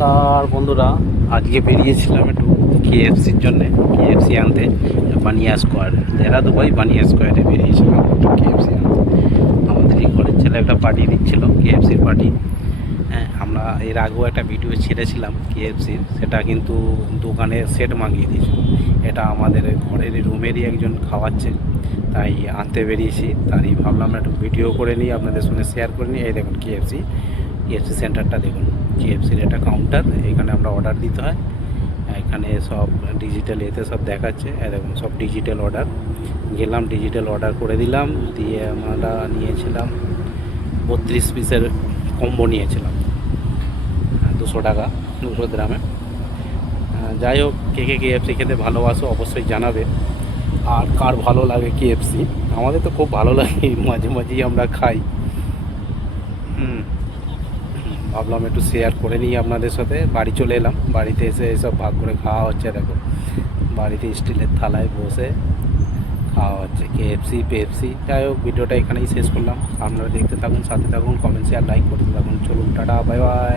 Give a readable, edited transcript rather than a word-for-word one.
নমস্কার বন্ধুরা, আজকে বেরিয়েছিলাম একটু কেএফসির জন্য কেএফসি আনতে। বানিয়া স্কোয়ার, দেহরাদুন বানিয়া স্কোয়ারে বেরিয়েছিলাম কেএফসি আনতে। আমাদের এই ঘরের ছেলে একটা পার্টি দিচ্ছিল, কেএফসির পার্টি। হ্যাঁ, আমরা এর আগেও একটা ভিডিও ছেড়েছিলাম কেএফসির, সেটা কিন্তু দোকানে সেট মাগিয়ে দিয়েছিল। এটা আমাদের ঘরের রুমেরই একজন খাওয়াচ্ছে, তাই আনতে বেরিয়েছি। তাই ভাবলাম একটু ভিডিও করে নিই, আপনাদের সঙ্গে শেয়ার করে নিই। এই দেখুন কেএফসি সেন্টারটা দেখুন, কেএফসির একটা কাউন্টার, এখানে আমরা অর্ডার দিতে হয়। এখানে সব ডিজিটাল এতে সব দেখাচ্ছে, দেখুন সব ডিজিটাল অর্ডার। গেলাম, ডিজিটাল অর্ডার করে দিলাম, দিয়ে আমরা নিয়েছিলাম 32 পিসের কম্বো নিয়েছিলাম, 200 টাকা, 200 গ্রামে। যাই হোক, কে কে কেএফসি খেতে ভালোবাসো অবশ্যই জানাবে। আর কার ভালো লাগে কেএফসি, আমাদের তো খুব ভালো লাগে, মাঝে মাঝেই আমরা খাই। ভাবলাম একটু শেয়ার করে নিই আপনাদের সাথে। বাড়ি চলে এলাম, বাড়িতে এসে এসব ভাগ করে খাওয়া হচ্ছে। দেখো, বাড়িতে স্টিলের থালায় বসে খাওয়া হচ্ছে কেএফসি পেপসি। যাই হোক, ভিডিওটা এখানেই শেষ করলাম। আপনারা দেখতে থাকুন, সাথে থাকুন, কমেন্ট শেয়ার লাইক করতে থাকুন। চলুন, টাটা, বাই বাই।